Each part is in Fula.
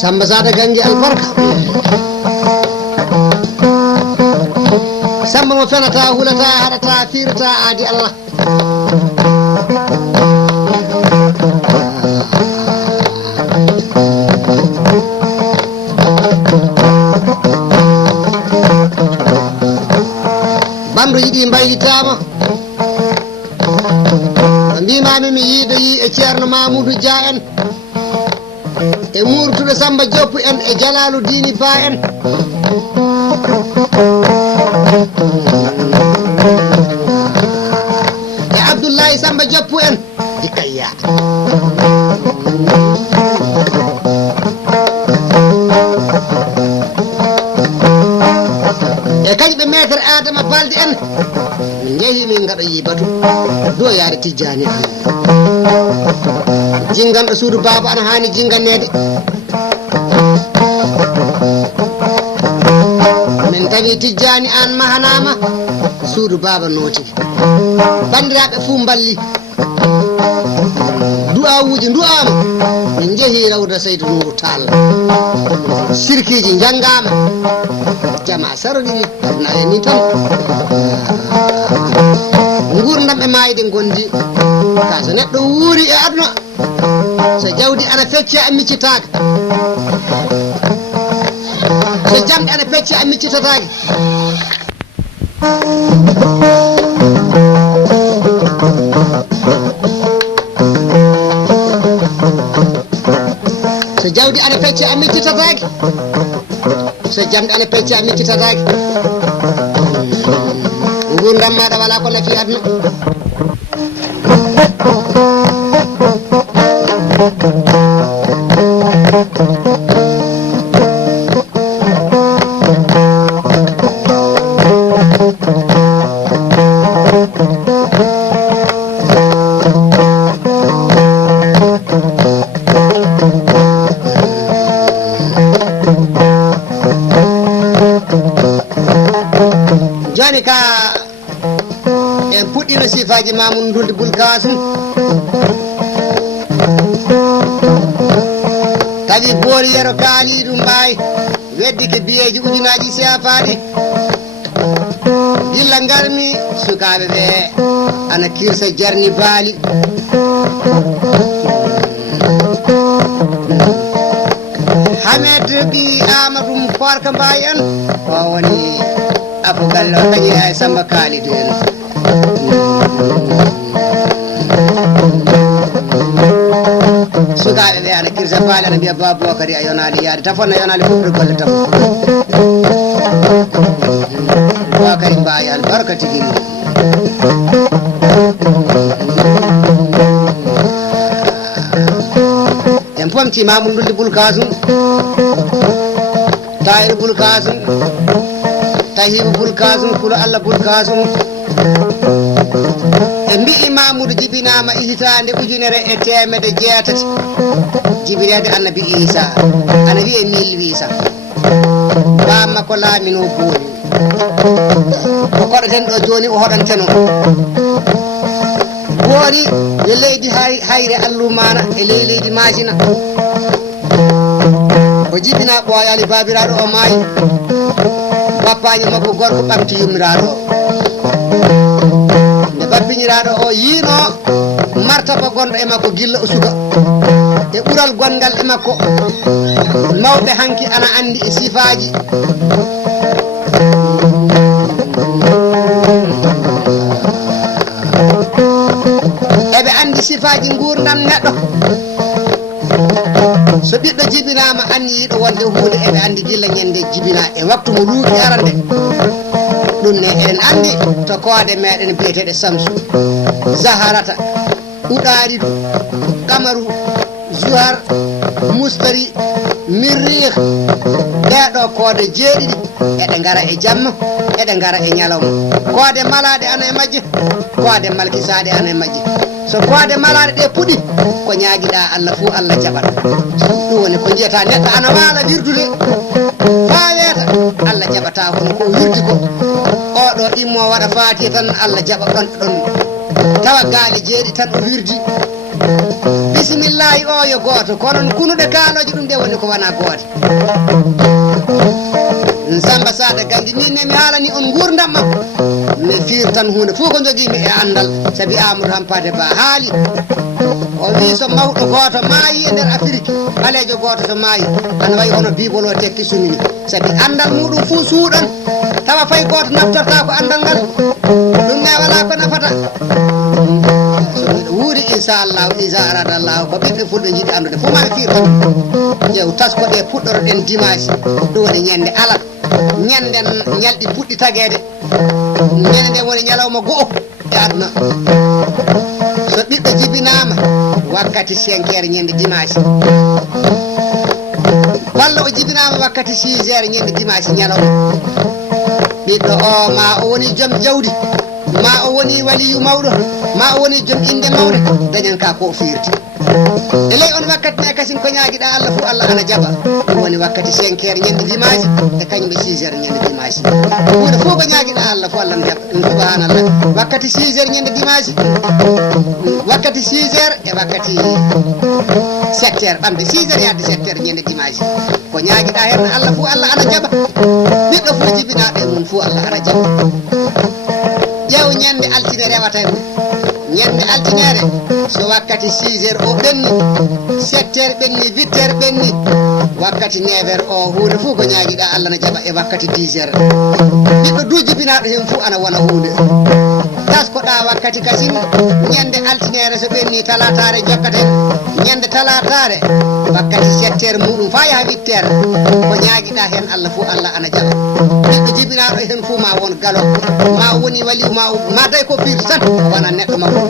samba sada gangi albarka samba mo fenata hulata haɗata firta adi Allah bamɗo yiɗi mbaylitama mbimami mi yiido yi e ceerno Mamoudou Dia en e Mourtude Samba Dioppu en e Jalalu Dini Ba en e Abdoulaye Samba Dioppu en dikaya e kañɓe maître Adama Balde en min jeehi min gaɗa yibatu do yaade Tijjani an jinganɗo suudu baba ana hani jingannede min tawi Tijjani an mahanama suudu baba notiki bandiraɓe fuu balli du'awuji du'ama min jeehi rawda Seydou Nourou Tall sirkiji jangama jama saroɗiri aduna e ni tan gurdam e mayde gondi ka so neɗɗo wuuri e aduna so jawdi ana fecci a miccitaka so jamɗe ana fecci a miccitatake so jawdi ana fecci a miccitatake so jamɗe ana fecci a miccitatake gurdam maɗa wala ko nafi aduna joni ka en puɗɗino sifaji Mamoudou Ndulde Boulkasum tawi boori yero kaaliɗum mbawi weddike biyeji ujunaji sefaɗi dilla garmi sukaɓe ɓe ana kirsa jarni baali Hamed bi Amadou Korka Mbaye en o woni abugal o kañi ay Samba Kalidou en sukaɓe ɓe ana kirsa baali ana mbiya Babouakary a yonali yaade tafonna yonali fofde golle tafo Boukary Mbaye albarka tigui en pomti Mamoudou Ndulde Boulkasum Tahirou Boulkasum Tahibou Boulkasum Kula Allah Boulkasum e mbi'i Mamoudou jibinama e hitande ujunere e temedde jeetati jibirede Annabi Isa ana wiye 1800 bamma ko laamino booni ko koɗoten ɗo joni o hoɗanteno booni yo leydi hayre allumana e leydi majina o jibina ɓooyali babiraɗo o maayi bappaji makko gorko ɓamti yummiraɗo o nde bappiniraɗo o yiino martaba gonɗo e makko gilla o suka e ɓural gongal e makko mawɓe hanki ana andi e sifaji eɓe andi sifaji haqqaji gurdam neɗɗo so ɓiɗɗo jibinama anni yiɗo wonde hunde eɓe andi gilla ñande jibina e waktu mo ruuki arande ɗum ne eɗen andi to koode meɗen biyeteɗe Samsu Zaharata Uɗaridu Kamaru Zuhar Mustari Mirrih ɗeɗo koode jeeɗiɗi eɗe ngara e jamma eɗe ngara e ñalawma koode malaɗe ana e majje koode malkisaɗe ana e majje so koode malaɗe ɗe puɗi ko ñaaguiɗa Allah fuu Allah jaɓat ɗum woni ko jiyata neɗɗo ana waala wirdude fa weeta Allah jaɓata hono ko wirdi ko oɗo immo waɗa faatiya tan Allah jaɓa ɗon tawa gaali jeeɗi tan o wirdi bisimillahi o yo gooto kono kunuɗe kaaloje ɗum ɗe woni ko wona gooto Samba Sada Gangi min ne mi haalani on gurdam makko mi fiir tan hunde fof ko jogimi e andal sabi Amadou Hampate Ba haali o wi so mawɗo gooto maayi e nder Afrique ɓaleejo gooto so maayi ana wayi hono bibolo tekki sumini sabi andal muɗum fuu suuɗan tawa fay gooto naftorta ko andal ngal ɗum ne wala ko nafata so miɗo wuuri inchallahu isa aradallahu ko ɓiɓɓe fulɓe jiiɗi andude fof mami fiir tan ƴeew tasko ɗe puɗɗoroɗen dimanche ɗum woni ñande alal ñanden ñalɗi puɗɗi tagede ñande nden woni ñalawma go'o e aduna so ɓiɗɗo jibinama wakkati 5 heures ñande dimanche walla o jibinama wakkati 6 heures ñande dimanche ñalawma ɓiɗɗo o ma o woni joom jawdi ma o woni waliyu mawɗo ma o woni joom inde mawde dañan ka ko firti e ley on wakkati ne kasin ko ñaaguiɗa Allah fo Allah ana jaɓa ɗum woni wakkati 5 heures ñande dimanche e kañum ɓe 6 heures ñande dimanche hunde fof ko ñaaguiɗa Allah fo Allah ana jaɓa ɗum subhanallah wakkati 6 heures ñande dimanche wakkati 6 heures e wakkati 7 heures ɓamde 6 heures yadde 7 heures ñande dimanche ko ñaaguiɗa hen Allah fo Allah ana jaɓa ɓiɗɗo fo jibinaɗo e mum fo Allah ana jaɓa ƴeew ñande altine rewata ñande altinere so wakkati 6 heures o ɓenni 7 heures ɓenni 8 heures ɓenni wakkati 9 heures o hunde fof ko ñaaguiɗa Allah na jaɓa e wakkati 10 heures ɓiɗɗo du jibinaɗo hen fof ana wona hunde taskoɗa wakkati kasin ñande altinere so ɓenni talatare jokkata ñande talatare wakkati 7 heures muɗum fa yaha 8 heures ko ñaaguiɗa hen Allah fof Allah ana jaɓa ɓiɗɗo jibinaɗo hen fof ma won galo ma woni waliyu ma day ko firti tan wona neɗɗo makko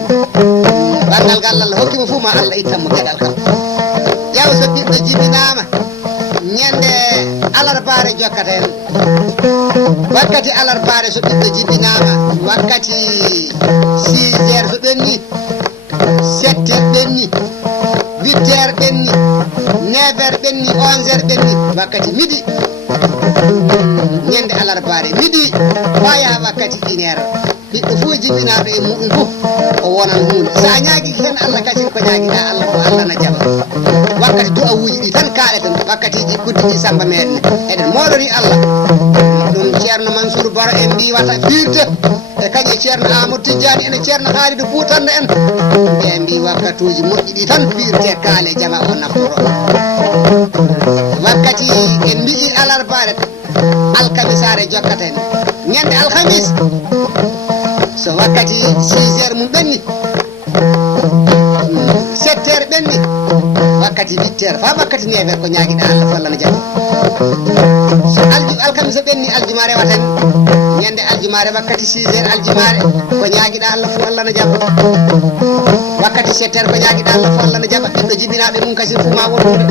banngal ngal Allah hokkimo fof ma Allah ittanmo gueɗal kam ƴeew so ɓiɗɗo jibinama ñande alarbare jokkata hen wakkati alarbare so ɓiɗɗo jibinama wakkati 6 heures so ɓenni 7 heures ɓenni 8 heures ɓenni 9 heures ɓenni 11 heures ɓenni wakkati midi ñande alarbare midi waya wakkati 1 heure ɓiɗɗo fof jibinaɗo e muɗum fof o wonan hunde sa ñaagui hen Allah kasin ko ñaaguiɗa Allah ko Allah na jaɓa wakkati du'awuji ɗi tan kaɗeten wakkatiji guddi ɗi Samba meɗen eɗen moɗori Allah ɗum ceerno Mansour Baro en mbiwata firte e kañe ceerno Amadou Tidiani ene ceerno Halidou Boutanda en ɓe mbi wakkatuji moƴƴi ɗi tan firte kaale jama o naftoro wakkati en mbi'i alarbare alkamisare jokkata en ñande alhamis so wakkati 6 heures mum ɓenni 7 heures ɓenni wakkati 8 heures fa wakkati 9 heures ko ñaaguiɗa Allah fo Allah na jaɓa so alkamisa ɓenni aljuma rewata en ñande aljumare wakkati 6 heures aljumare ko ñaaguiɗa Allah fo Allah na jaɓa wakkati 7 heures ko ñaaguiɗa Allah fo Allah na jaɓa ɓiɗɗo jibinaɓe mum kasin fo ma wontude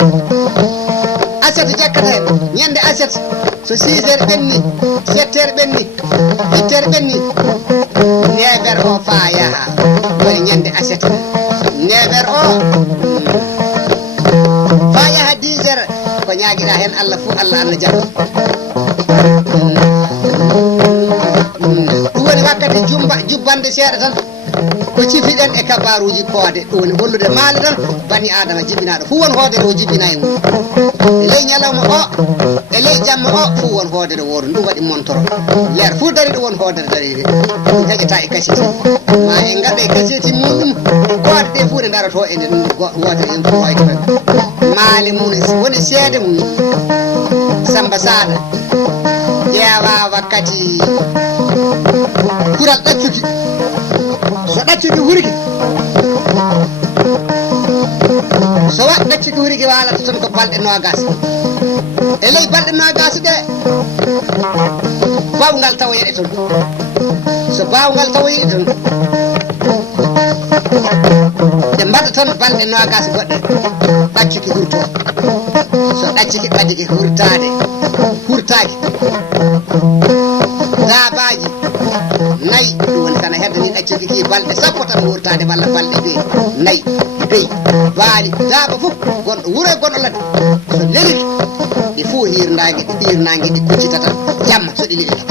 aset jakkata hen ñande aset so 6 heures ɓenni 7 heures ɓenni 8 heures ɓenni 9 heures o fa yaha woni ñande aset 9 heures o fa yaha 10 heures ko ñaaguiɗa hen Allah fo Allah ana jaɓa ɗum woni wakkati jubbande seeɗa tan ko cifiɗen e kabaruji koode ɗum woni hollude maale tan bani adama jibinaɗo fu won hoodere o jibinayi mum e ley ñalawma o e ley jamma o fu won hoodere woodu ɗum waɗi montoro leer fu dari ɗo won hoodere darire ɗum heƴata e kasiti ma en gaɗa e kasiti muɗum koode ɗe fu ɗe daroto e nde ɗum wotere en fu hoyde tan maale mum woni seede mum Samba Sada ƴeewa wakkati kural ɗaccuki so ɗaccuki hurki ɗacci ko wuri ki walata ton ko balɗe nogas e ley balɗe nogas ɗe bawgal tawoyeɗe toon so bawgal tawoyiɗe toon ɓe mbaɗa tan balɗe nogas goɗɗe ɗaccuki hurto so ɗacciki ɓadiki hurtaki dabaji nayyi ɗum woni kana heddani ɗaccuki ki balɗe sappo tan hurtade walla balɗe joyyi nayyi beyi baali daaba fof gonɗo wuuro e gonɗo ladde so leliki ɗi fo hirnagi ɗi ɗirnagi ɗi kuccitata jamma so ɗi leliki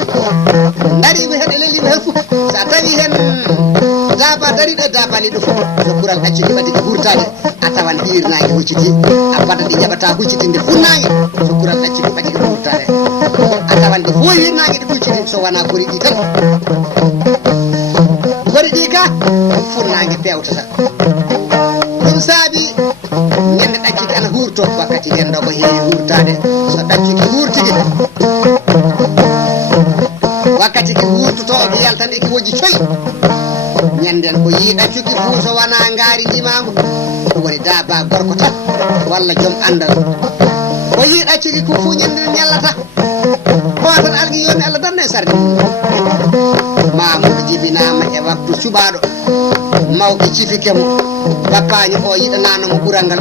darima hen e lelima hen fof sa tawi hen daaba dariɗo e dabaliɗo fof so kural ɗaccuki ɓadiki hurtade a tawan hirnagi hucciti a bada ɗi jaɓata huccitinde funnagi so kural ɗaccuki ɓadiki hurtade a tawan ɗi fo hirnagi ɗi hucciti so wona kori ɗi tan kori ɗi ka funnagi pewtata ɗum saabi ñande ɗacciki ana hurto wakkati nden ɗo ko heewi hurtade so ɗacciki hurtiki wakkati ki hurtoto ki yaltan e ki wojji coyi ñanden ko yi ɗaccuki fuu so wona ngaari ndimago ɗum woni daaba gorko tan walla joom andal ko yi ɗaccuki ko fuu ñanden ñallata ko tan algui yoni Allah danna e sarde Mamoudou jibinama e waktu cuɓaɗo mawɓe cifikemo bappaño o yiɗananomo ɓural ngal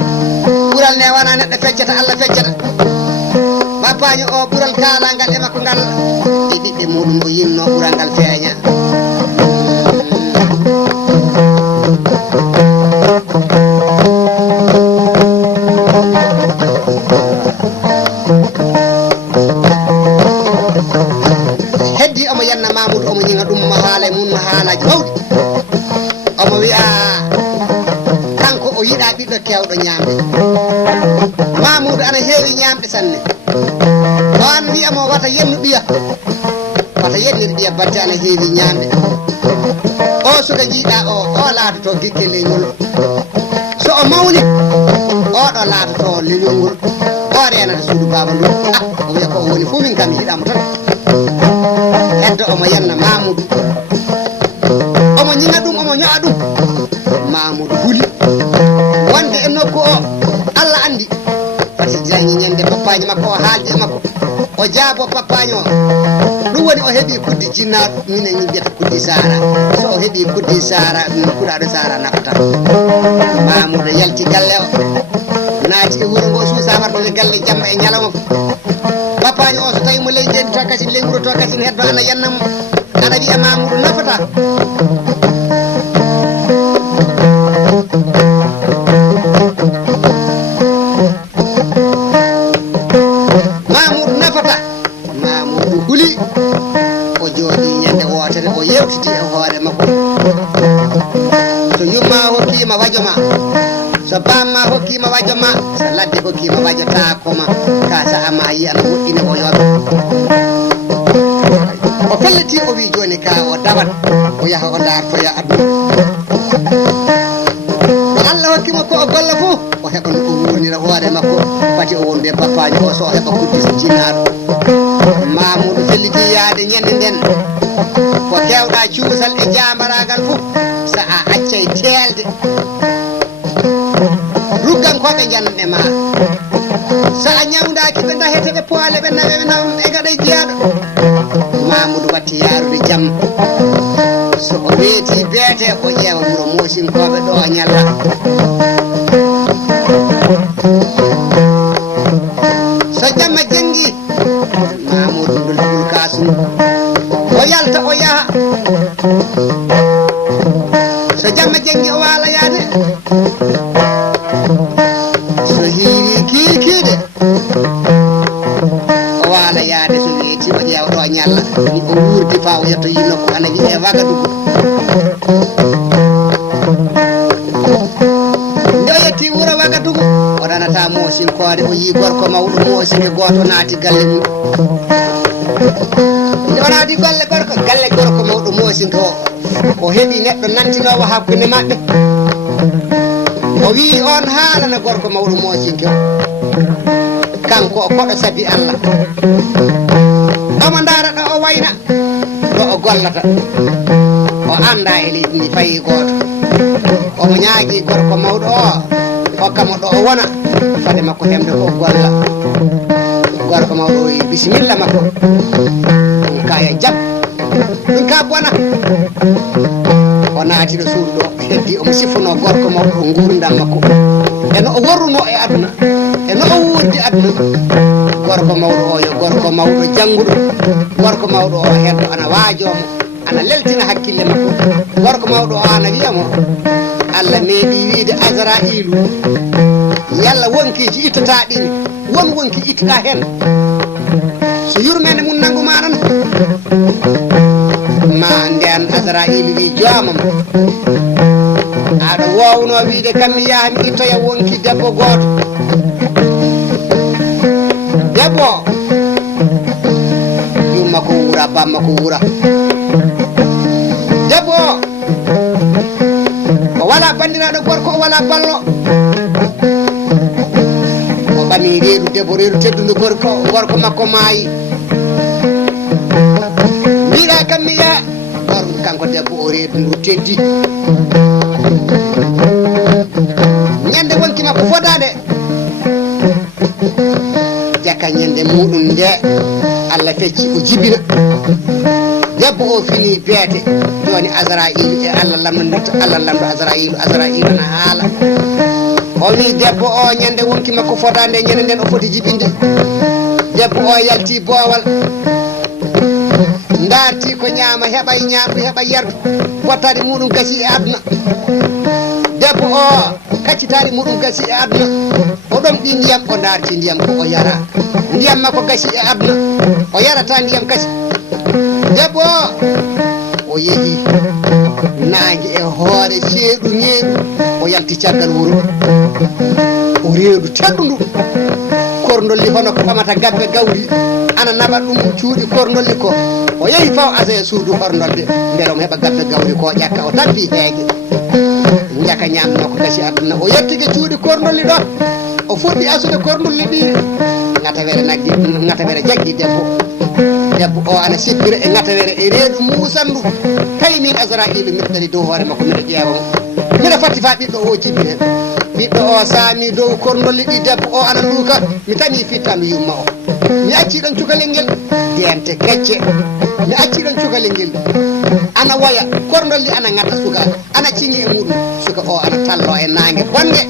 ɓural ne wona neɗɗo feccata Allah feccata bappaño o ɓural kalangal e makko ngal e ɓiɓɓe muɗum o yinno ɓural ngal feeña heddi omo yanna Mamoudou omo ñiga ɗum mo haala e mum mo haalaji mawɗi omo wiya kanko o yiɗa ɓiɗɗo kewɗo ñamde Mamoudou ana heewi ñamde sanne on wiyamo wata yennu ɓiya wata yennir ɓiya batte ana heewi ñamde o suka jiiɗa o laatoto gikke leñol so o mawni oɗo laatoto leñol ngol o renata suudu baba ndu o wiya ko o woni fo min kam yiɗamo tan heddo omo yanna Mamoudou omo ñiga ɗum omo ño'a ɗum Mamoudou huli wonde e nokku o Allah andi fati jañi ñande bappaji makko o haalde e makko o jaabo bappaji o ɗum woni o heeɓi kuddi jinnaɗo minen mbiyata kuddi sara so o heeɓi kuddi sara min kuɗaɗo sara nafata Mamoudou yalti galle o naati e wuuro ngo suusa wartode galle jamma e ñalawma bappaji o so tawi mo ley jeydi to kasine ley wuuro to kasine heddo ana yannamo ana wiya Mamoudou nafata Mamoudou nafata Mamoudou huli o jooɗi ñande wootere o yewtiti e hoore makko so yumma hokkima wajo ma so bamma hokkima wajo ma so ladde hokkima wajo taakoma ka saha ma yi ana woɗɗini o yooɓe o felliti o wi joni ka o dawat o yaha o dartoya aduna ko Allah hokkimo ko o golla fo o heɓa no o wurnira hoore makko fati o wonde bappaji o so heɓa kuddi jinnaɗo Mamoudou felliti yaade ñande nden ko kewɗa cuusal e jambaragal fof sa a accay telde ruggankoɓe janne ma sa a ñawdaki ɓe dahete ɓe poile ɓe nawe ɓe nawa ɓe gaɗa jiyaɗo Mamoudou watti yarude jamma so o weeti beete o ƴeewa wuuro mosinkoɓe ɗo ñalla so jamma janggi Mamoudou ndol kasum o yalta o yaha so jamma janggi o waala yaade so hiiri kiikiide o waala yaade so weeti o ƴeewa ɗo ñalla ni o wuurdi fa o yetto yinno ko ana wiye Wagadugu nde o yetti wuuro Wagadugu o ranata mosinkode o yi gorko mawɗo mosike goto naati galle mum nde o naati galle gorko mawɗo mosinke o heeɓi neɗɗo nantinowo hakkude maɓɓe o wi on haalana gorko mawɗo mosinke o kanko o koɗo saabi Allah omo daara ɗo o wayna ɗo o gollata o anda e leydi ndi fayi goto omo ñaagui gorko mawɗo o hokkamo ɗo o wona fade makko hemde ko golla gorko mawɗo o bisimilla makko ɗum kaya jam ɗum ka bona o naati ɗo suudu ɗo heddi omo sifono gorko mawɗo o gurdam makko eno o worruno e aduna eno o wurdi aduna gorko mawɗo o yo gorko mawɗo jannguɗo gorko mawɗo o heddo ana waajomo ana leltina hakkille makko gorko mawɗo o ana wiyamo Allah meeɗi wiide Azra'ilu yalla wonkiji ittataɗini won wonki ittuɗa hen so yurmede mum nanguma nan ma nden Azra'ilu wi joomam aɗa wowno wiide kam mi yaha mi ittoya wonki debbo goto debbo yumma ko wura bamma ko wura debbo o wala bandiraɗo gorko o wala ballo o ɓami reedu debbo reedu teddudu gorko makko maayi mbiɗa kam mi yaa kanko debbo o reedu ndu teddi ñande wonki makko fodade jakka ñande muɗum nde Allah fecci o jibina debbo o fini beete joni Azra'ilu e Allah lamdo Azra'ilu na haala o wi debbo o ñande wonki makko fodande ñande nden o foti jibinde debbo o yalti boowal darti ko ñaama heɓay ñaamdu heɓay yardu bottade muɗum gasi e aduna debbo o kaccitade muɗum gasi e aduna o ɗom ɗi ndiyam o darti ndiyam ko o yara ndiyam makko gasi e aduna o yarata ndiyam kasi debbo o yeehi naange e hoore seeɗu ñeeɗu o yalti caggal wuro o reedu teddu korndolli hono ko ɓamata gabbe gawri ana naɓa ɗum cuuɗi korndolli ko o yehi faw asa e suudu horndolde beele omo heɓa gabbe gawri ko ƴakka o tampi heege jaka ñamno ko gasi aduna o yettige cuuɗi korndolli ɗo o fuɗɗi asude korndolli ɗi ŋatawere jaggi debbo o ana sippira e ŋatawere e reedu muusandu tawi min Azra'ilu miɗɗani dow hoore makko miɗa ƴeewa mo miɗa fatti fa ɓiɗɗo o jibi hen ɓiɗɗo o saami dow korndolli ɗi debbo o ana luuka mi tami fittandu yumma o mi acci ɗon cukalel ngel dente kecce mi acci ɗon cukalel ngel ana woya korndolli ana ŋata suka ana ciŋi e muɗum suka o ana tallo e nangue bonge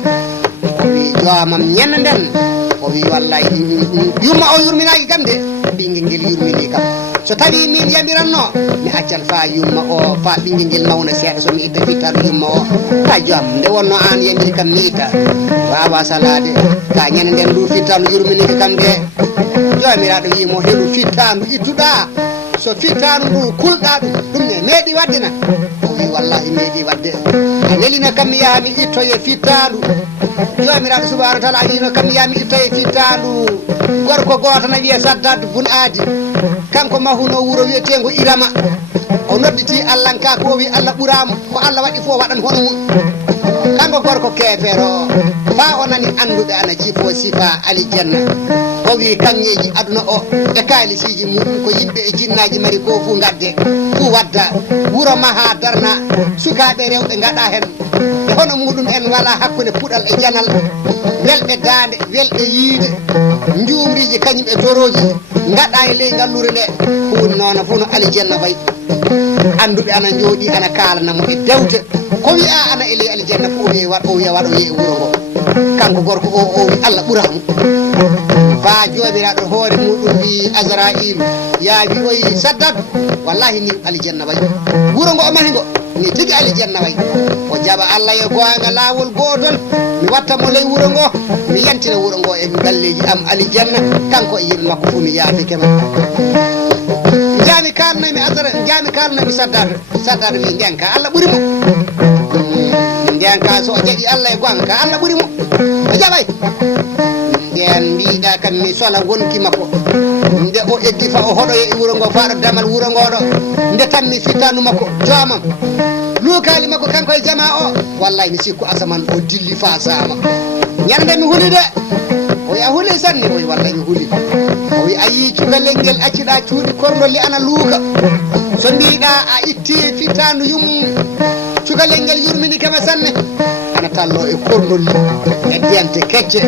o wi joomam ñande nden o wi wallahi yumma o yurminaki kam de ɓinguel ngel yurmini kam so tawi min yamiranno mi accan fa yumma o fa ɓinguel ngel mawna seeɗa somi itta fittaɗo yumma o ha joom nde wonno an yamiri kam mi itta wawa salade ka ñande nden ndu fittanu yurminiki kam de jomiraɗo wimo heɗu fittanu ittuɗa so fittanu ndu kulɗa ɗum ne meeɗi wadde na o wi wallahi meeɗi wadde a welina kam mi yaha mi ittoye fittandu jomiraɗo subahanahu wa taala a wino kam mi yaha mi ittoye fittandu gorko goto na wiye Saddad Bun Adi kanko mahuno wuuro wiyetengo Irama o nodditi Allah kako o wi Allah ɓuramo ko Allah waɗi fo waɗan hono mum kanko gorko kefero fa o nani anduɓe ana jifo sifa alijanna o wi kanŋeji aduna o e kalisiji muɗum ko yimɓe e jinnaji mari ko fu gadde fu wadda wuuro maha darna sukaɓe rewɓe gaɗa hen e hono muɗum en wala hakkude puɗal e janal welɓe dande welɓe yiide jumriji kañum e doroji gaɗa e ley ngallure nde hunde noon fof no alijanna wayi anduɓe ana jooɗi ana kalanamo e dewte ko wiya ana e ley alijanna fof o wiya waɗo yeehi wuuro ngo kanko gorko o wi Allah ɓuramo fa jomiraɗo hoore muɗum wi Azra'ilu yaawi o yi Saddad wallahi ni alijanna wayi wuuro ngo o mahi ngo ni tigi alijanna wayi o jaɓa Allah e goonga laawol gotol mi wattamo ley wuuro ngo mi yantina wuuro ngo e galleji am alijanna kanko e yimɓe makko fof mi yaafike ma jami kalnoymi jami kalnoymi Saddad wi ndenka Allah ɓuurimo ndenka so o jaɓi Allah e goonga ka Allah ɓuurimo o jaɓay nden mbiɗa kam mi sola wonki makko nde o eggi fa o hoɗoya e wuuro ngo faɗo damal wuuro ngoɗo nde tanmi fittanu makko joomam luukali makko kanko e jama o wallahi mi sikku asaman o dilli fa sama ñande mi huuli de o wi a huuli sanne o wi wallahi mi huuli o wi a yi cukalel ngel acciɗa cuuɗi korndolli ana luuka so mbiɗa a itti fittandu yum cukalel ngel yurmini kama sanne ana tallo e kornolli e diyante kecce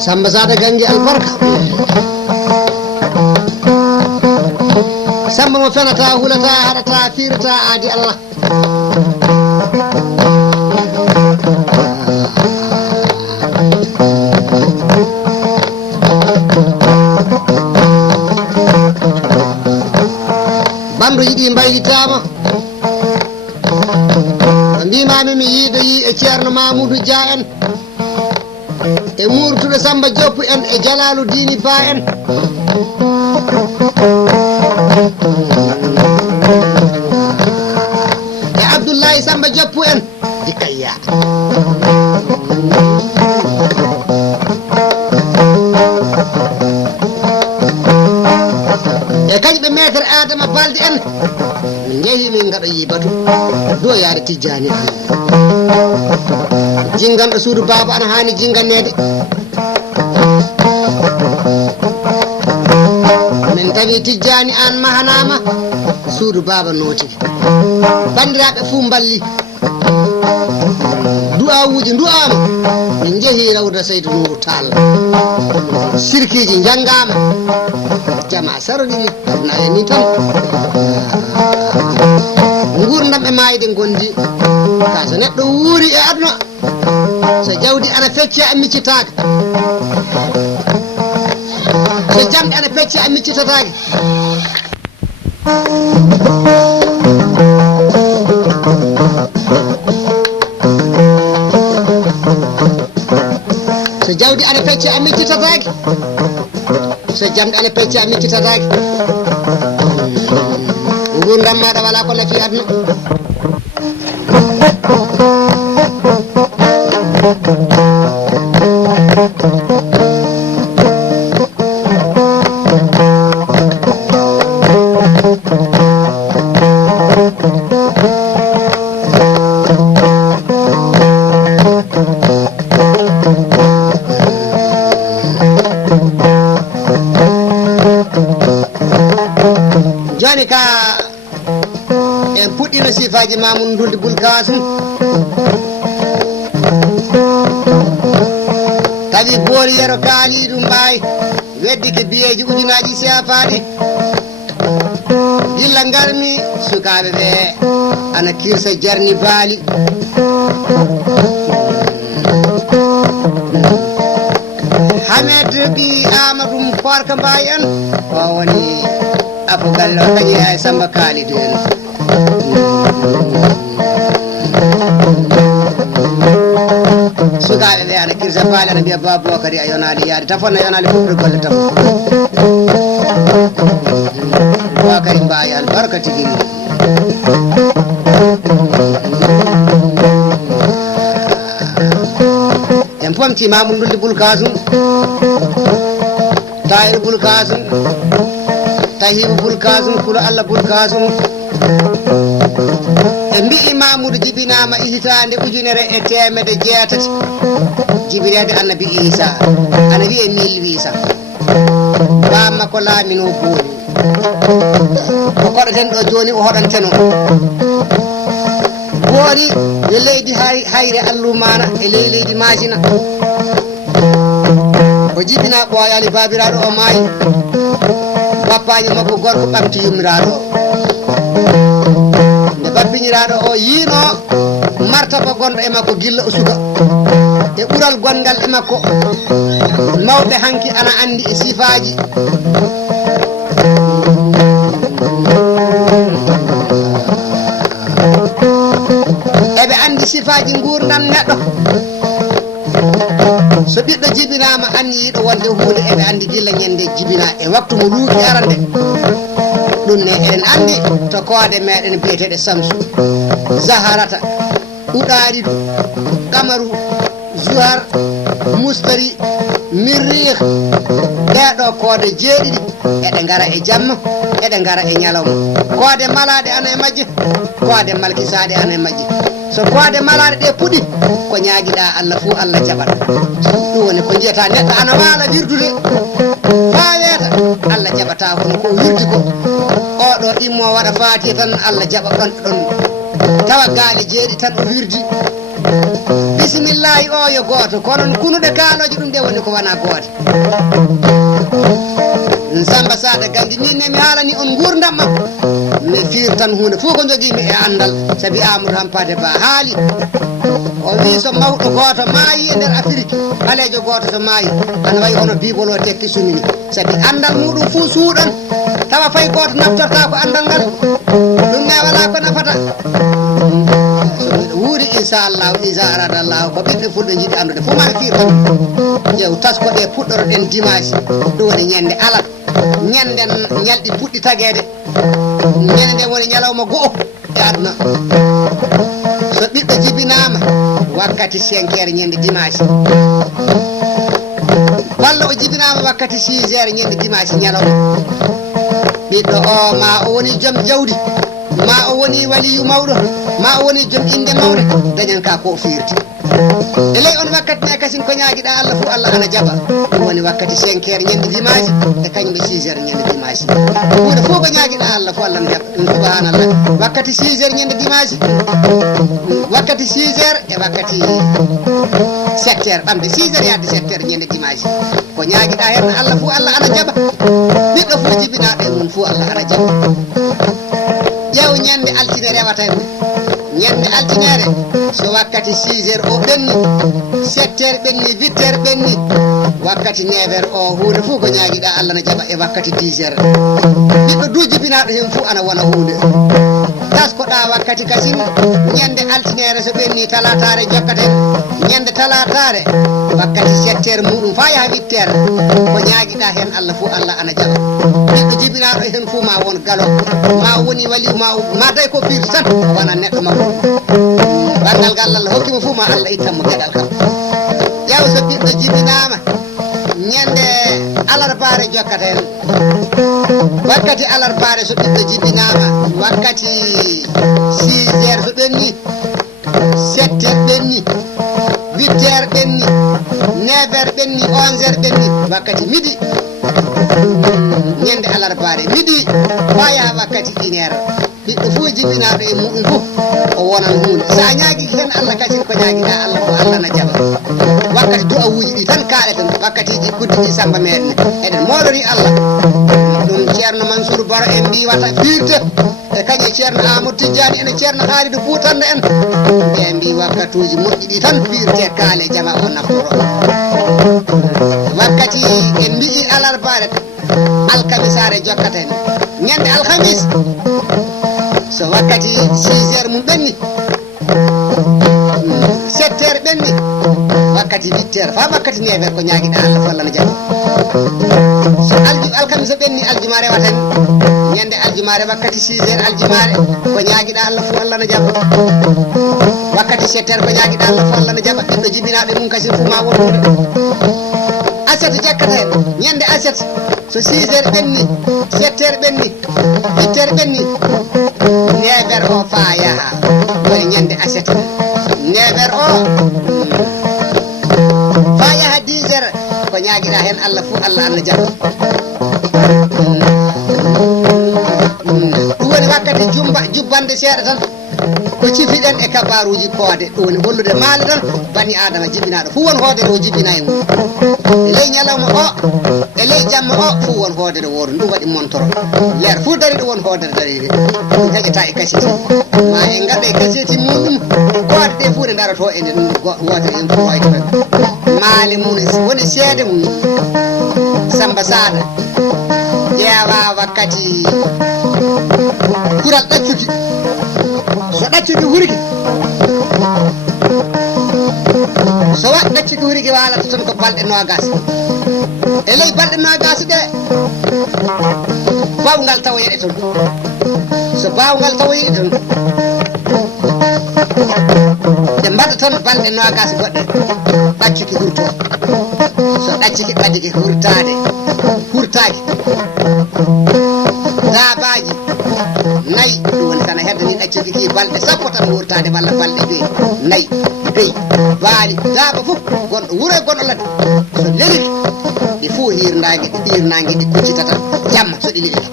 Samba Sada Gangi albarka Samba mo fenata hulata harata firta adi Allah Bamdo yidi mbaylitama mbimami mi yiido yi e Ceerno Mamoudou Dia en e Mourtude Samba Dioppu en e Jalalu Dini Ba en e Abdoulaye Samba Dioppu en di kayya e kañɓe maître Adama Balde en min jeehi min gaɗa yibatu do yaade Tijjani an jinganɗo suudu baba ana hani jingannede min tawi Tijjani an mahanama suudu baba nooti bandiraɓe fuu balli du'awuji du'ama min jeehi rawda Seydou Nourou Tall sirkiji jangama jama saroɗiɗi nawe ni tan gurdam e mayde gondi ka so neɗɗo wuuri e aduna so jawdi ana fecce a miccitaka so jamɗe ana fecce a miccitatake so jawdi ana fecce a miccitatake so jamɗe ana fecce a miccitatake gurdam maɗa wala ko lafi aduna joni ka en puɗɗino sifaji Mamoudou Ndulde Boulkasum tawi boori yero kaaliɗum ɓaay weddi ke biyeji ujunaji sefaɗi dilla garmi sukaɓe ɓe ana kirsa jarni baali Hamed bi Amadou Korka Mbaye en o woni afugal o kañi ay Samba Kalidou en sukaɓe ɓe ana kirsa baali ana mbiya Babouakary a yonali yaade tafon a yonali fofde golle taf Boukary Mbaye albarka tigui en pomti Mamoudou Ndulde Boulkasum Tahirou Boulkasum Tahibou Boulkasum Kula Allah Boulkasum e mbi'i Mamoudou jibinama hitande ujunere e temedde jeetati jibirede Annabi Isa ana wiye 1800 bamma ko laamino booni ko koɗoten ɗo joni o hoɗanteno boori yo leydi hayre allumana e leydi masina o jibina ɓooyali babiraɗo o maayi bappaji makko gorko ɓamti yummiraɗo o nde babbiñiraɗo o yiino martaba gonɗo e makko gilla o suka e ɓural gongal e makko mawɓe hanki ana andi e sifaji andi sifaji gurdam neɗɗo so ɓiɗɗo jibinama anni yiɗo wonde hunde eɓe andi gilla ñande jibina e waktu mo luuki arande ɗum ne eɗen andi to koode meɗen biyeteɗe Samsu Zaharata Uɗaɗiɗu Kamaru Zuhar Mustari Mirrih ɗeɗo koode jeeɗiɗi eɗe ngara e jamma eɗe ngara e ñalawma koode malaɗe ana e majje koode malkisaɗe ana e majje so koode malaɗe ɗe puɗi ko ñaaguiɗa Allah fuu Allah jaɓat ɗum woni ko jiyata neɗɗo ana waala wirdude fa weeta Allah jaɓata hono ko wirdi ko oɗo ɗimmo waɗa faati tan Allah jaɓa ɓanɗo ɗon tawa gaali jeeɗi tan o wirdi bisimillahi o yo gooto kono kunuɗe kaaloje ɗum ɗe woni ko wona gooto Samba Sada Gandi min ne mi haalani on gurdam makko mi firtan hunde fof ko joguimi e andal sabi Amadou Hampade Ba haali o wi so mawɗo goto maayi e nder Afrique ɓalejo goto so maayi ana wayi hono bibolo tekki sumini sabi andal muɗum fuu suuɗan tawa fay goto naftorta ko andal ngal ɗum ne wala ko nafata so miɗo wuuri inchallahu isa aradallahu ko ɓiɓɓe fulɓe jiiɗi andude fof mami firtan ƴeew tasko ɗe puɗɗoroɗen dimanche ɗum woni ñande alal ñanden ñalɗi puɗɗi tagede ñande nde woni ñalawma go'o e aduna so ɓiɗɗo jibinama wakkati 5 heures ñande dimanche walla o jibinama wakkati 6 heures ñande dimanche ñalawma ɓiɗɗo o ma o woni joom jawdi ma o woni waliyu mawɗo ma o woni joom inde mawɗe dañan ka ko firti e ley on wakkati ne kasin ko ñaaguiɗa Allah fuu Allah ana jaɓa ɗum woni wakkati 5 heures ñande dimanche e kañum ɓe 6 heures ñande dimanche hunde fof ko ñaaguiɗa Allah fuu Allah ana jaɓa ɗum subhanallah wakkati 6 heures ñande dimanche wakkati 6 heures e wakkati 7 heures ɓamde 6 heures yadde 7 heures ñande dimanche ko ñaaguiɗa hen Allah fuu Allah ana jaɓa ɓiɗɗo fuu jibinaɗo e mum fuu Allah ana jaɓa ƴeew ñande altine rewata en ñande altinere so wakkati 6 heures o ɓenni 7 heures ɓenni 8 heures ɓenni wakkati 9 heures o hunde fof ko ñaaguiɗa Allah na jaɓa e wakkati 10 heures ɓiɗɗo du jibinaɗo hen fof ana wona hunde taskoɗa wakkati kasin ñande altinere so ɓenni talatare jokkata en ñande talatare wakkati 7 heures muɗum fa yaha 8 heures ko ñaaguiɗa hen Allah fof Allah ana jaɓa ɓiɗɗo jibinaɗo hen fof ma won galo ma woni waliyu ma day ko firti tan wona neɗɗo mawɗo banngal ngal Allah hokkimo fof ma Allah ittanmo gueɗal kam ƴeew so ɓiɗɗo jibinama ñande alarbare jokkata en wakkati alarbare so ɓiɗɗo jibinama wakkati 6 heures so ɓenni 7 heures ɓenni 8 heures ɓenni 9 heures ɓenni 11 heures ɓenni wakkati midi ñande alarbare midi fa yaha wakkati 1 heure ɓiɗɗo fof jibinaɗo e muɗum fof o wonan hunde sa ñaagui hen Allah kasin ko ñaaguiɗa Allah ko Allah na jaɓa wakkati du'awuji ɗi tan kaleten wakkatiji kuddi ɗi Samba meɗen eɗen moɗori Allah ɗum ceerno Mansour Baro en mbiwata firte e kañe ceerno Amadou Tidiani ene ceerno Halidou Boutanda en ɓe mbi wakkatuji moƴƴi ɗi tan firte kaale jama o naftoro wakkati en mbi'i alarbare alkamisare jokkata en ñande alhamis so wakkati 6 heures mum ɓenni 7 heures ɓenni wakkati 8 heures fa wakkati 9 heures ko ñaaguiɗa Allah fo Allah na jaɓa so alkamisa ɓenni aljuma rewata en ñande aljumare wakkati 6 heures aljumare ko ñaaguiɗa Allah fo Allah na jaɓa wakkati 7 heures ko ñaaguiɗa Allah fo Allah na jaɓa ɓiɗɗo jibinaɓe mum kasin fo ma won hunde aset jakkata en ñande aset so 6 heures ɓenni 7 heures ɓenni 8 heures ɓenni 9 heures o fa yaha woni ñande aset 9 heures o fa yaha 10 heures ko ñaaguiɗa hen Allah fo Allah ana jaɓa ɗum woni wakkati jubbande seeɗa tan ko cifiɗen e kabaruji koode ɗum woni hollude maale tan bani adama jibinaɗo fu won hoodede o jibina e mum e ley ñalawma o e ley jamma o fu won hoodede woɗum ɗum waɗi montoro leer fu dari ɗo won hoodede daride ɗum heƴata e kasiti ma en gaɗa e kasiti muɗum koode ɗe fu ɗe daroto ene ɗum wotere en fu hoyta maale mum woni seede mum Samba Sada ƴeewa wakkati kural ɗaccuki so ɗaccuki hurki gacci ko huri ki walata ton ko balɗe nogas e ley balɗe nogas ɗe bawngal tawoyeɗe toon so bawngal tawoyeɗe toon ɓe mbaɗa toon balɗe nogas goɗɗe ɗaccuki hurto so ɗacciki ɓaddiki hurtade hurtaki dabaji nayi ɗum woni kana hedde ni ɗaccuki ki balɗe sappo tan hurtade walla balɗe joyi nayi beyi baali daaba fof gonɗo wuuro e gonɗo ladde so leliki ɗi fuu hirnage ɗi ɗirnage ɗi kuccitata jamma so ɗi leliki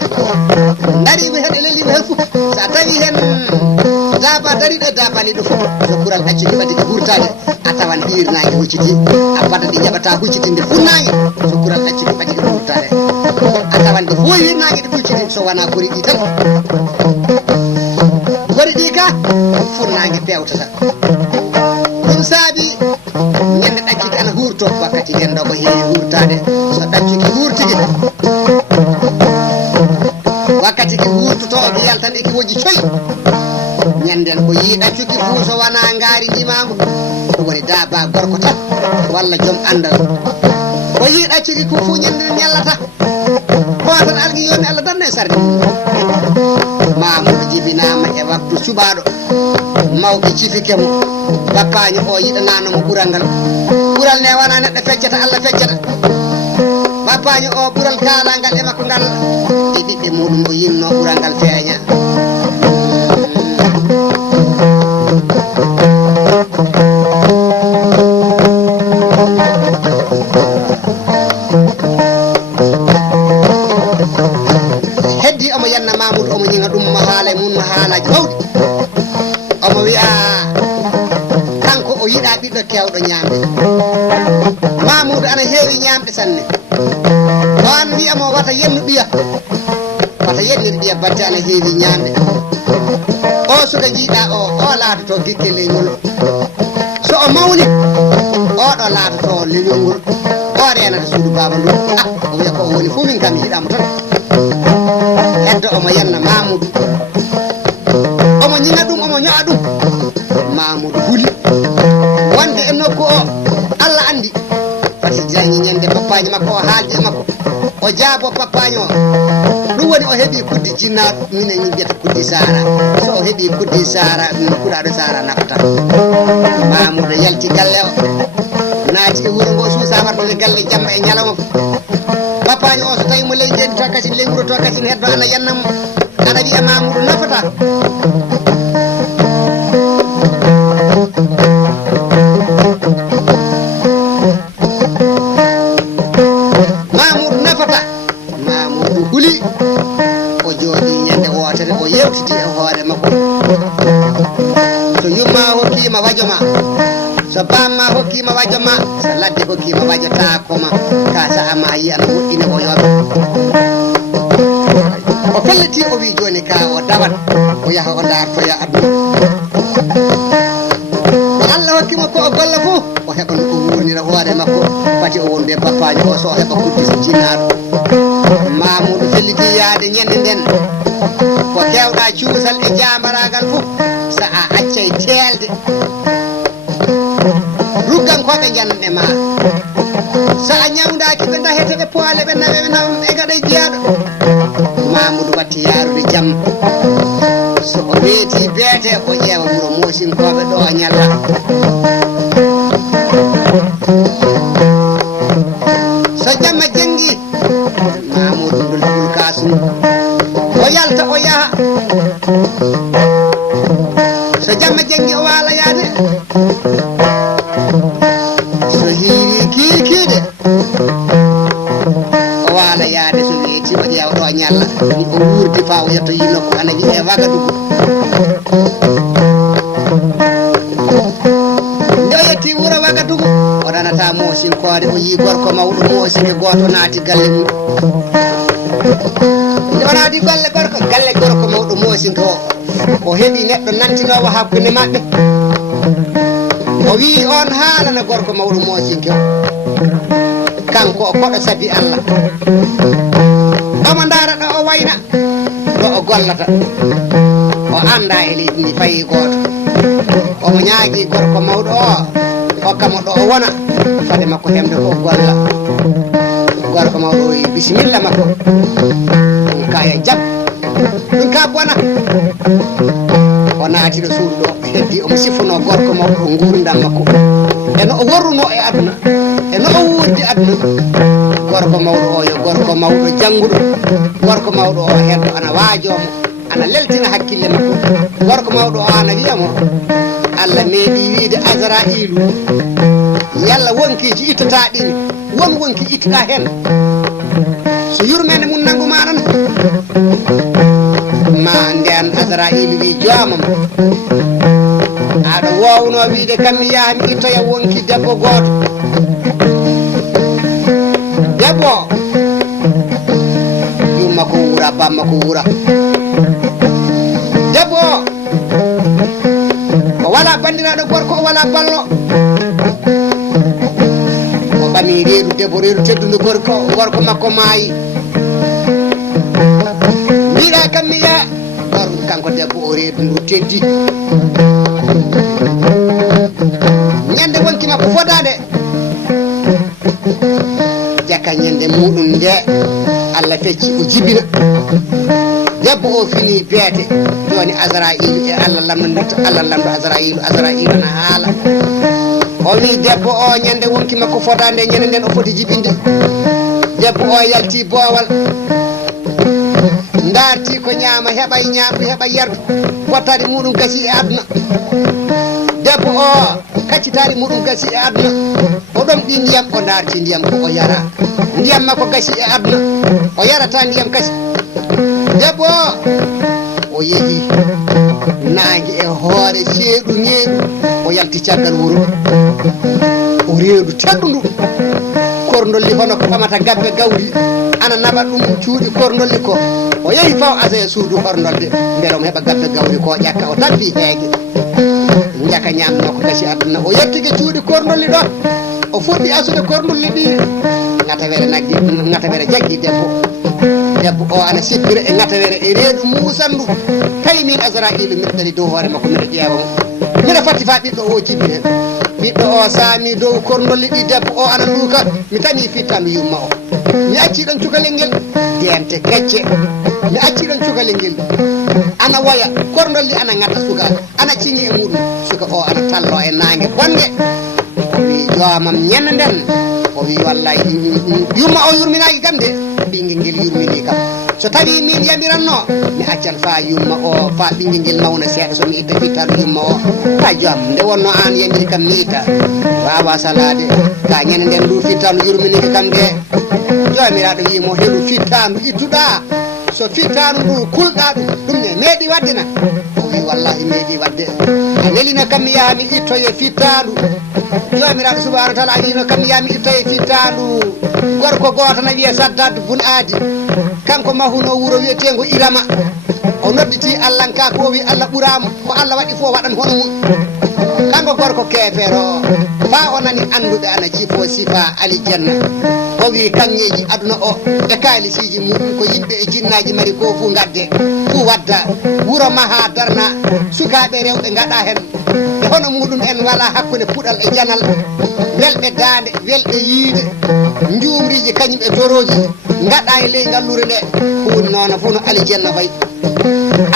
darima hen e lelima hen fof sa tawi hen daaba dariɗo e dabaliɗo fof so kural ɗaccuki ɓaddiki hurtade a tawan hirnage hucciti a bada ɗi jaɓata huccitinde funnage so kural ɗaccuki ɓaddiki hurtade a tawan ɗi fuu hirnage ɗi hucciti so wona kori ɗi tan kori ɗi ka funnage pewtata ɗum saabi ñande ɗaccuki ana hurto wakkati ñando ko heewi hurtade so ɗaccuki hurtiki wakkati ki hurtoto ko yaltan eki wojji coyi ñanden ko yi ɗaccuki fuu so wona ngaari ndimago ɗum woni daaba gorko tan walla joom andal ko yi ɗaccuki ko fuu ñanden ñallata ko tan algui yoni Allah danna e sarde Mamoudou jibinama e waktu suɓaɗo mawɓe cifikemo bappaño o yiɗananomo ɓural ngal ɓural ne wona neɗɗo feccata Allah feccata bappaño o ɓural kalangal e makko ngal e ɓiɓɓe muɗum o yinno ɓural ngal feeña heddi omo yanna Mamoudou omo ñiga ɗum mo haala e mum mo haalaji mawɗi omo wiya kanko o yiɗa ɓiɗɗo kewɗo ñamde Mamoudou ana heewi ñamɗe sanne on wiyamo wata yennu ɓiya wata yennir ɓiya batte ana heewi ñamde o suka jiiɗa o laatoto gikke leñol so o mawni oɗo laatoto leñol ngol o renata suudu baba ndu o wiya ko o woni fo min kam yiɗamo tan heddo omo yanna Mamoudou omo ñiga ɗum omo ño'a ɗum Mamoudou huli wonde e nokku o Allah andi par ce que jangi ñande bappaji makko o haalde e makko o jaabo bappaño o ɗum woni o heeɓi kuddi jinnaɗo minen min mbiyata kuddi sara so o heeɓi kuddi sara min kuɗaɗo sara nafata Mamoudou yalti galle o naati e wuuro ngo suusa wartode galle jamma e ñalawma bappaño o so tawi mo ley jeeɗi to kadi ley wuuro to kadi heddo ana yannamo ana wiya Mamoudou nafata Mamoudou nafata Mamoudou huli o jooɗi ñande wotere o yewtiti e hoore makko so yumma hokkima wajo ma so bamma hokkima wajo ma so ladde hokkima wajo taakoma ka saha ma yi ana woɗɗine o yoɓe o felliti o wi joni ka o dawat o yaha o dartoya aduna ko Allah hokkimo ko o golla fof o heɓa no o wurnira hoore makko fati o wonde bappaji o so heɓa kuddi so jinnaɗo Mamoudou felliti yaade ñande nden ko kewɗa cuusal e jambaragal fof sa a accay telde ruggankoɓe janɗe ma sa a ñawdaki ɓe dahete ɓe poole ɓe nawe ɓe nawa ɓe gaɗa jiyaɗo Mamoudou watti yarude jamma so o weeti beete o ƴeewa wuuro mosinkoɓe ɗo o ñalla so jamma janggi Mamoudou ndol bulkasum o yalta o yaha so jamma janggi o waala yaade so hiiri kiikiide o waala yaade so weeti o ƴeewa ɗo ñalla ni o wuurdi fa o yetto yi nokku ana wiye Wagadugu nde o yetti wuuro Wagadugu o ranata mosinkode o yi gorko mawɗo mosinke goto naati galle mum nde o naati galle gorko mawɗo mosinke o heeɓi neɗɗo nantinowo hakkude maɓɓe o wi on haalana gorko mawɗo mosinke o kanko o koɗo sabi Allah omo ndaara ɗo o wayna ɗo o gollata o anda e leydi ndi fayi goto omo ñaagui gorko mawɗo o hokkamo ɗo o wona fade makko hemde ko golla gorko mawɗo o wi bisimilla makko ɗum kaya jab ɗum ka bona o naati ɗo suudu ɗo heddi omo sifuno gorko mawɗo o gurdam makko eno o worruno e aduna eno o wuurdi aduna gorko mawɗo o yo gorko mawɗo jannguɗo gorko mawɗo o heddo ana waajomo ana leltina hakkille makko gorko mawɗo o ana wiyamo Allah meeɗi wiide Azra'ilu yalla wonkiji ittataɗini won wonki ittuɗa hen so yurmede mum nanguma tan ma nden Azra'ilu wi joomam aɗa wowno wiide kam mi yaha mi ittoya wonki debbo goto debbo yumma ko wuura bamma ko wuura debbo o wala bandiraɗo gorko o wala ballo o ɓami reedu debbo reedu teddude gorko makko maayi mbiɗa kam mi yaa kanko debbo o reedu ndu teddi ñande wonki makko fodade jakka ñande muɗum nde Allah fecci o jibina debbo o fini beete joni Azra'ilu e Allah lamdo Azra'ilu ana haala o wi debbo o ñande wonki makko fodande ñande nden o foti jibinde debbo o yalti boowal darti ko ñaama heɓay ñamdu heɓay yardu wattade muɗum gasi e aduna debbo o kaccitade muɗum gasi e aduna o ɗom ɗi ndiyam o darti ndiyam ko o yara ndiyam makko gasi e aduna o yarata ndiyam kasi debbo o yeehi nangue e hoore seeɗu ñeeɗu o yalti caggal wuuro o reedu teddu ndu korndolli hono ko ɓamata gabbe gawri ana naɓa ɗum cuuɗi korndolli ko o yeehi faw asa e suudu horndolde beele omo heɓa gabbe gawri ko ƴakka o tabbi heege jaka ñamno ko gasi aduna o yettige cuuɗi korndolli ɗo o fuɗɗi asude korndolli ɗi ŋatawere jaggi debbo o ana sippira e ŋatawere e reedu muusandu tawi min Azra'ilu miɗo ɗari dow hoore makko miɗo ƴeewa mo miɗo fatti fa ɓiɗɗo o jibi hen ɓiɗɗo o saami dow korndolli ɗi debbo o ana luuka mi tami fittandu yumma o mi acci ɗon cukalel ngel dente kecce mi acci ɗon cukalel ngel ana waya korndolli ana ŋatta suka ana ciñi e muɗum suka o ana tallo e nangue bongue o wi joomam ñande nden o wi wallahi yumma o yurminaki kam de ɓinguel ngel yurmini kam so tawi min yamiranno mi accan fa yumma o fa ɓinguel ngel mawna seeɗa somi itta fittaru yumma o ha joom nde wonno an yamiri kam mi itta wawa salade ka ñande nden ndu fittanu yurminiki kam de jomiraɗo wimo heɗu fittanu ittuɗa so fittanu ndu kulɗa ɗum ne meeɗi wadde na o wi wallahi meeɗi wadde a welina kam mi yaha mi ittoye fittanu jomiraɗo subahanahu wa taala a wino kam mi yaha mi ittoye fittanu gorko goto na wiye Saddad Bun Adi kanko mahuno wuuro wiyetengo Irama o nodditi Allah ka ko wi Allah ɓurama ko Allah waɗi fof waɗan hono mum kanko gorko kefero fa o nani anduɓe ana jifo sifa alijanna o wi kanŋeji aduna o e kalisiji muɗum ko yimɓe e jinnaji mari ko fu gadde fu wadda wuuro maha darna sukaɓe rewɓe gaɗa hen e hono muɗum en wala hakkude puɗal e janal welɓe dande welɓe yiide jumriji kañum e doroji gaɗa e ley ngallure nde hunde noon fu no alijanna way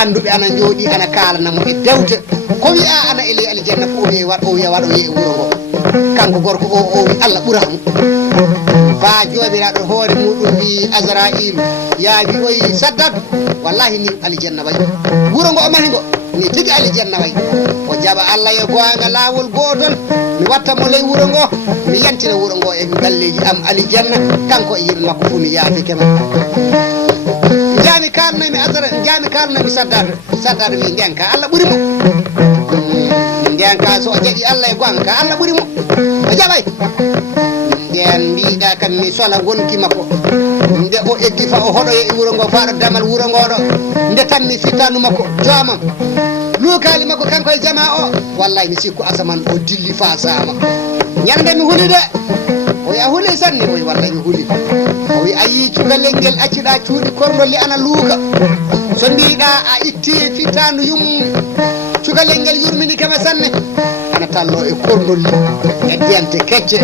anduɓe ana jooɗi ana kalanamo e dewte ko wiya ana e ley alijanna fu o wiya waɗo yeehi wuuro ngo kanko gorko o wi Allah ɓuramo fa jomiraɗo hoore muɗum wi Azra'ilu yaawi oyi Saddad wallahi ni alijanna way wuuro ngo o mahi ngo ni tigi alijanna way o jaɓa Allah e goonga laawol gotol mi watta mo ley wuuro ngo mi yantina wuuro ngo e galleji am alijanna kanko e yimɓe makko fu mi yaafike ma jami kalnomi Saddad wi ndenka Allah ɓuurimo ndenka so o jaɓi Allah e goonga Allah ɓuurimo o jaɓay nden mbiɗa kam mi sola wonki makko nde o eggi fa o hoɗoya e wuuro ngo faɗo damal wuuro ngoɗo nde tan mi fittanu makko joomam luukali makko kanko e jama o wallahi mi sikku asaman o dilli fa sama ñande mi huuli de o wi a huuli sanne o wi wallahi mi huuli o wi a yi cukalel ngel acciɗa cuuɗi korndolli ana luuka so mbiɗa a itti fittandu cukalel ngel yurmini kama sanne ana tallo e kornolli e diyante kecce